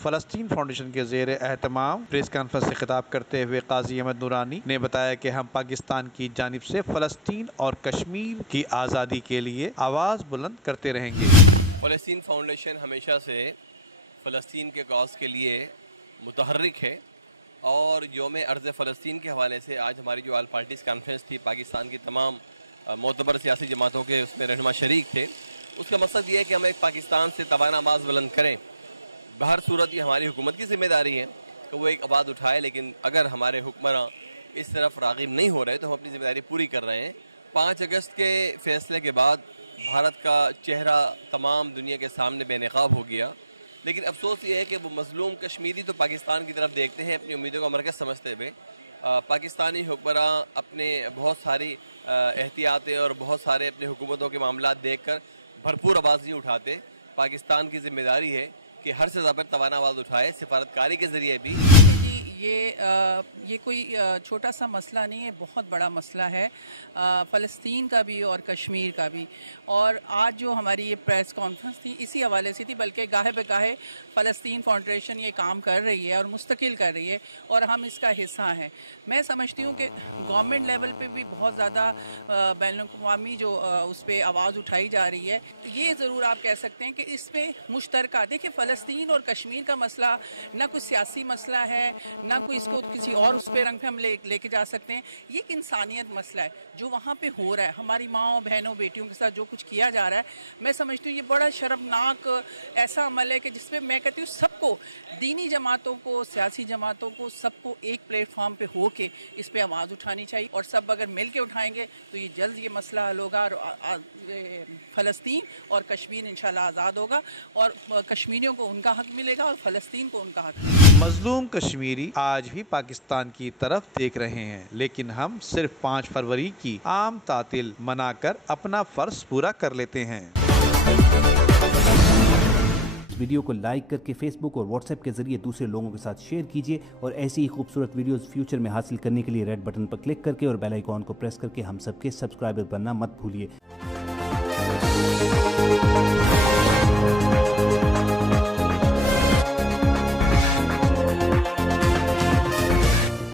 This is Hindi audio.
फ़लस्तीन फाउंडेशन के ज़ेर एहतमाम प्रेस कॉन्फ्रेंस से खिताब करते हुए काजी अहमद नूरानी ने बताया कि हम पाकिस्तान की जानिब से फ़लस्तीन और कश्मीर की आज़ादी के लिए आवाज़ बुलंद करते रहेंगे। फ़लस्तीन फाउंडेशन हमेशा से फ़लस्तीन के कॉज के लिए मुतहर्रिक है और योम अर्ज़ फ़लस्तीन के हवाले से आज हमारी जो ऑल पार्टीज़ कॉन्फ्रेंस थी, पाकिस्तान की तमाम मोतबर सियासी जमातों के उसमें रहनुमा शरीक थे। उसका मकसद ये है कि हम एक पाकिस्तान से तवाना आवाज़ बुलंद करें। बहर सूरत ये हमारी हुकूमत की जिम्मेदारी है कि वो एक आवाज़ उठाए, लेकिन अगर हमारे हुक्मरान इस तरफ राग़िब नहीं हो रहे तो हम अपनी जिम्मेदारी पूरी कर रहे हैं। 5 अगस्त के फैसले के बाद भारत का चेहरा तमाम दुनिया के सामने बेनकाब हो गया, लेकिन अफसोस ये है कि वो मजलूम कश्मीरी तो पाकिस्तान की तरफ देखते हैं अपनी उम्मीदों का मरकज़ समझते हुए। पाकिस्तानी हुक्मरान अपने बहुत सारी एहतियातें और बहुत सारे अपने हुकूमतों के मामला देख कर भरपूर आवाज़ नहीं उठाते। पाकिस्तान की जिम्मेदारी है कि हर सज़ा पर तवाना आवाज़ उठाए, सिफारतकारी के ज़रिए भी। ये कोई छोटा सा मसला नहीं है, बहुत बड़ा मसला है फ़लस्तीन का भी और कश्मीर का भी। और आज जो हमारी ये प्रेस कॉन्फ्रेंस थी इसी हवाले से थी, बल्कि गाहे बेगाहे फ़लस्तीन फाउंडेशन ये काम कर रही है और मुस्तकिल कर रही है और हम इसका हिस्सा हैं। मैं समझती हूँ कि गवर्नमेंट लेवल पे भी बहुत ज़्यादा बैनुल-अक़वामी जो उस पर आवाज़ उठाई जा रही है। ये ज़रूर आप कह सकते हैं कि इस पर मुश्तरका, देखिए फ़लस्तीन और कश्मीर का मसला ना कोई सियासी मसला है, ना कोई इसको किसी और उस पे रंग पे हम लेके जा सकते हैं। ये एक इंसानियत मसला है जो वहाँ पे हो रहा है, हमारी माओ बहनों बेटियों के साथ जो कुछ किया जा रहा है। मैं समझती हूँ ये बड़ा शर्मनाक ऐसा अमल है कि जिसपे मैं कहती हूँ सबको, दीनी जमातों को, सियासी जमातों को, सबको एक प्लेटफॉर्म पे हो के इस पे आवाज़ उठानी चाहिए और सब अगर मिल के उठाएंगे तो ये जल्द ये मसला हल होगा और फ़लस्तीन और कश्मीर इंशाल्लाह आज़ाद होगा और कश्मीरियों को उनका हक मिलेगा और फ़लस्तीन को उनका हक मिलेगा। मजलूम कश्मीरी आज भी पाकिस्तान की तरफ देख रहे हैं, लेकिन हम सिर्फ 5 फरवरी की आम तातील मनाकर अपना फर्ज पूरा कर लेते हैं। वीडियो को लाइक करके फेसबुक और व्हाट्सएप के जरिए दूसरे लोगों के साथ शेयर कीजिए और ऐसी ही खूबसूरत वीडियोस फ्यूचर में हासिल करने के लिए रेड बटन पर क्लिक करके और बेल आइकॉन को प्रेस करके हम सबके सब्सक्राइबर बनना मत भूलिए।